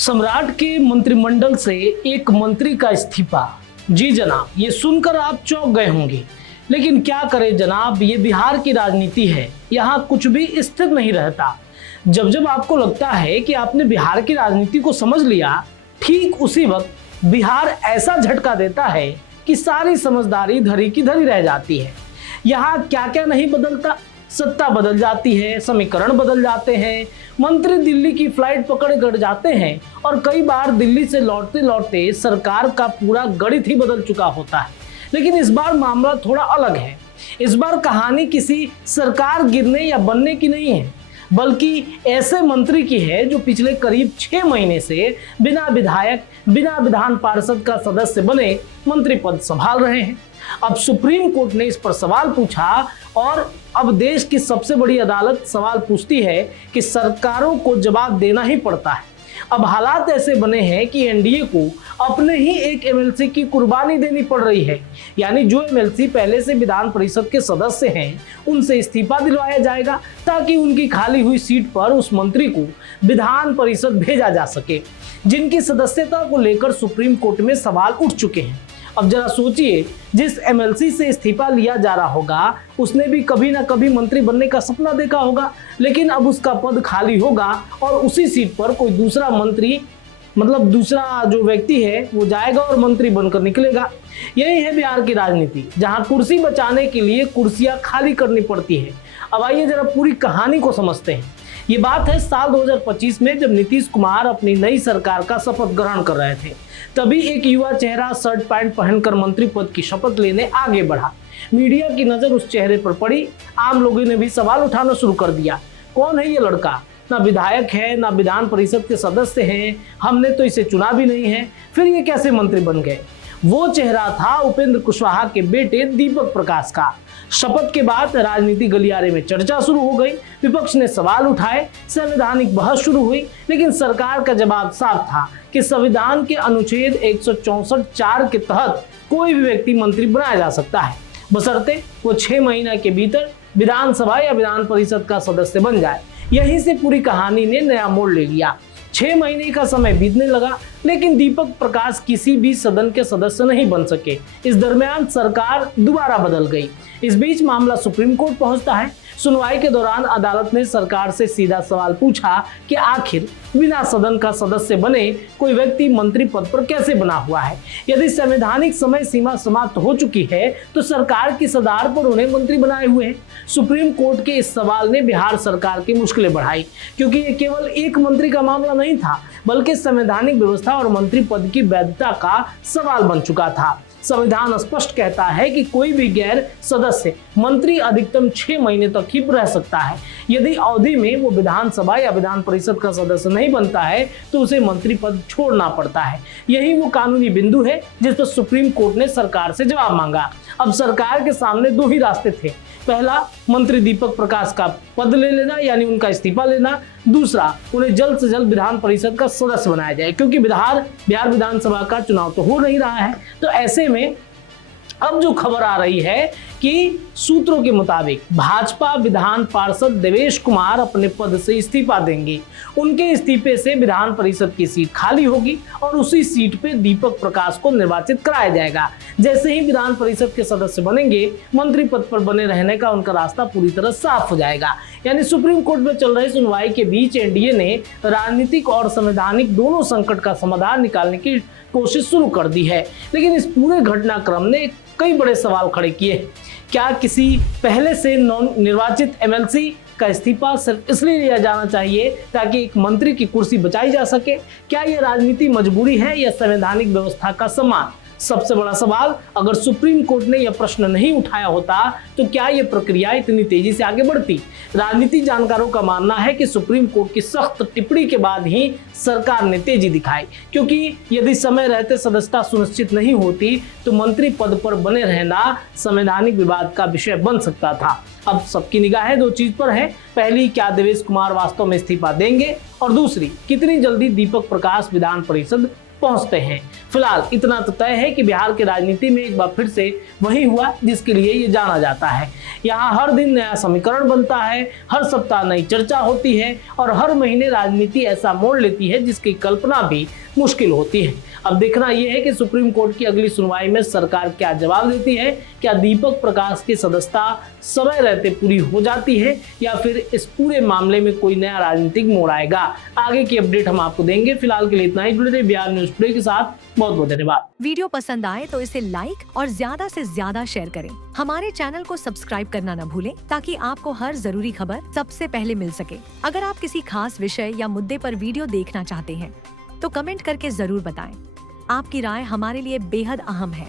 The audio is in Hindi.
सम्राट के मंत्रिमंडल से एक मंत्री का इस्तीफा। जी जनाब, ये सुनकर आप चौंक गए होंगे, लेकिन क्या करें जनाब, ये बिहार की राजनीति है। यहाँ कुछ भी स्थिर नहीं रहता। जब जब आपको लगता है कि आपने बिहार की राजनीति को समझ लिया, ठीक उसी वक्त बिहार ऐसा झटका देता है कि सारी समझदारी धरी की धरी रह जाती है। यहाँ क्या क्या नहीं बदलता, सत्ता बदल जाती है, समीकरण बदल जाते हैं, मंत्री दिल्ली की फ्लाइट पकड़ कर जाते हैं और कई बार दिल्ली से लौटते लौटते सरकार का पूरा गणित ही बदल चुका होता है। लेकिन इस बार मामला थोड़ा अलग है। इस बार कहानी किसी सरकार गिरने या बनने की नहीं है, बल्कि ऐसे मंत्री की है जो पिछले करीब 6 महीने से बिना विधायक, बिना विधान पार्षद का सदस्य बने मंत्री पद संभाल रहे हैं। अब सुप्रीम कोर्ट ने इस पर सवाल पूछा और अब देश की सबसे बड़ी अदालत सवाल पूछती है कि सरकारों को जवाब देना ही पड़ता है। अब हालात ऐसे बने हैं कि एनडीए को अपने ही एक एमएलसी की कुर्बानी देनी पड़ रही है। यानी जो एमएलसी पहले से विधान परिषद के सदस्य हैं, उनसे इस्तीफा दिलवाया जाएगा ताकि उनकी खाली हुई सीट पर उस मंत्री को विधान परिषद भेजा जा सके, जिनकी सदस्यता को लेकर सुप्रीम कोर्ट में सवाल उठ चुके हैं। अब जरा सोचिए, जिस एमएलसी से इस्तीफा लिया जा रहा होगा, उसने भी कभी ना कभी मंत्री बनने का सपना देखा होगा, लेकिन अब उसका पद खाली होगा और उसी सीट पर कोई दूसरा मंत्री, मतलब दूसरा जो व्यक्ति है, वो जाएगा और मंत्री बनकर निकलेगा। यही है बिहार की राजनीति, जहां कुर्सी बचाने के लिए कुर्सियां खाली करनी पड़ती है। अब आइए जरा पूरी कहानी को समझते हैं। ये बात है साल 2025 में, जब नीतीश कुमार अपनी नई सरकार का शपथ ग्रहण कर रहे थे। तभी एक युवा चेहरा शर्ट पैंट पहनकर मंत्री पद की शपथ लेने आगे बढ़ा। मीडिया की नजर उस चेहरे पर पड़ी। आम लोगों ने भी सवाल उठाना शुरू कर दिया, कौन है ये लड़का? ना विधायक है, ना विधान परिषद के सदस्य हैं, हमने तो इसे चुना भी नहीं है, फिर ये कैसे मंत्री बन गए? वो चेहरा था उपेंद्र कुशवाहा के बेटे दीपक प्रकाश का। शपथ के बाद राजनीति गलियारे में चर्चा शुरू हो गई। विपक्ष ने सवाल उठाए, संवैधानिक बहस शुरू हुई, लेकिन सरकार का जवाब साफ था कि संविधान के अनुच्छेद 164(4) के तहत कोई भी व्यक्ति मंत्री बनाया जा सकता है, बशर्ते वो 6 महीने के भीतर विधानसभा या विधान परिषद का सदस्य बन जाए। यहीं से पूरी कहानी ने नया मोड़ ले लिया। 6 महीने का समय बीतने लगा, लेकिन दीपक प्रकाश किसी भी सदन के सदस्य नहीं बन सके। इस दरमियान सरकार दोबारा बदल गई। इस बीच मामला सुप्रीम कोर्ट पहुंचता है। सुनवाई के दौरान अदालत ने सरकार से सीधा सवाल पूछा कि आखिर बिना सदन का सदस्य बने कोई व्यक्ति मंत्री पद पर कैसे बना हुआ है? यदि संवैधानिक समय सीमा समाप्त हो चुकी है तो सरकार किस आधार पर उन्हें मंत्री बनाए हुए हैं? सुप्रीम कोर्ट के इस सवाल ने बिहार सरकार की मुश्किलें बढ़ाई, क्योंकि ये केवल एक मंत्री का मामला नहीं था, बल्कि संवैधानिक व्यवस्था और मंत्री पद की वैधता का सवाल बन चुका था। संविधान स्पष्ट कहता है कि कोई भी गैर सदस्य मंत्री अधिकतम 6 महीने तक ही रह सकता है। यदि अवधि में वो विधानसभा या विधान परिषद का सदस्य नहीं बनता है तो उसे मंत्री पद छोड़ना पड़ता है। यही वो कानूनी बिंदु है जिस पर सुप्रीम कोर्ट ने सरकार से जवाब मांगा। अब सरकार के सामने 2 ही रास्ते थे। पहला, मंत्री दीपक प्रकाश का पद ले लेना, यानी उनका इस्तीफा लेना। दूसरा, उन्हें जल्द से जल्द विधान परिषद का सदस्य बनाया जाए, क्योंकि बिहार विधानसभा का चुनाव तो हो नहीं रहा है। तो ऐसे में अब जो खबर आ रही है कि सूत्रों के मुताबिक भाजपा विधान पार्षद देवेश कुमार अपने पद से इस्तीफा देंगे। उनके इस्तीफे से विधान परिषद की सीट खाली होगी और उसी सीट पे दीपक प्रकाश को निर्वाचित कराया जाएगा। जैसे ही विधान परिषद के सदस्य बनेंगे, मंत्री पद पर बने रहने का उनका रास्ता पूरी तरह साफ हो जाएगा। यानी सुप्रीम कोर्ट में चल रही सुनवाई के बीच एनडीए ने राजनीतिक और संवैधानिक दोनों संकट का समाधान निकालने की कोशिश शुरू कर दी है। लेकिन इस पूरे घटनाक्रम ने कई बड़े सवाल खड़े किए। क्या किसी पहले से निर्वाचित एमएलसी का इस्तीफा सिर्फ इसलिए लिया जाना चाहिए ताकि एक मंत्री की कुर्सी बचाई जा सके? क्या यह राजनीति मजबूरी है या संवैधानिक व्यवस्था का सम्मान? सबसे बड़ा सवाल, अगर सुप्रीम कोर्ट ने यह प्रश्न नहीं उठाया होता तो क्या यह प्रक्रिया इतनी तेजी से आगे बढ़ती? राजनीति जानकारों का मानना है कि सुप्रीम कोर्ट की सख्त टिप्पणी के बाद ही सरकार ने तेजी दिखाई, क्योंकि यदि समय रहते सदस्यता सुनिश्चित नहीं होती तो मंत्री पद पर बने रहना संवैधानिक विवाद का विषय बन सकता था। अब सबकी निगाहें 2 चीज पर है। पहली, क्या देवेश कुमार वास्तव में इस्तीफा देंगे, और दूसरी, कितनी जल्दी दीपक प्रकाश विधान परिषद पहुंचते हैं। फिलहाल इतना तो तय है कि बिहार की राजनीति में एक बार फिर से वही हुआ जिसके लिए ये जाना जाता है। यहाँ हर दिन नया समीकरण बनता है, हर सप्ताह नई चर्चा होती है और हर महीने राजनीति ऐसा मोड़ लेती है जिसकी कल्पना भी मुश्किल होती है। अब देखना यह है कि सुप्रीम कोर्ट की अगली सुनवाई में सरकार क्या जवाब देती है। क्या दीपक प्रकाश की सदस्यता समय रहते पूरी हो जाती है या फिर इस पूरे मामले में कोई नया राजनीतिक मोड़ आएगा? आगे की अपडेट हम आपको देंगे। फिलहाल के लिए इतना ही। जुड़े रहिए बिहार न्यूज टुडे के साथ। बहुत बहुत धन्यवाद। वीडियो पसंद आए तो इसे लाइक और ज्यादा से ज्यादा शेयर करें। हमारे चैनल को सब्सक्राइब करना न भूलें ताकि आपको हर जरूरी खबर सबसे पहले मिल सके। अगर आप किसी खास विषय या मुद्दे पर वीडियो देखना चाहते हैं तो कमेंट करके जरूर बताएं। आपकी राय हमारे लिए बेहद अहम है।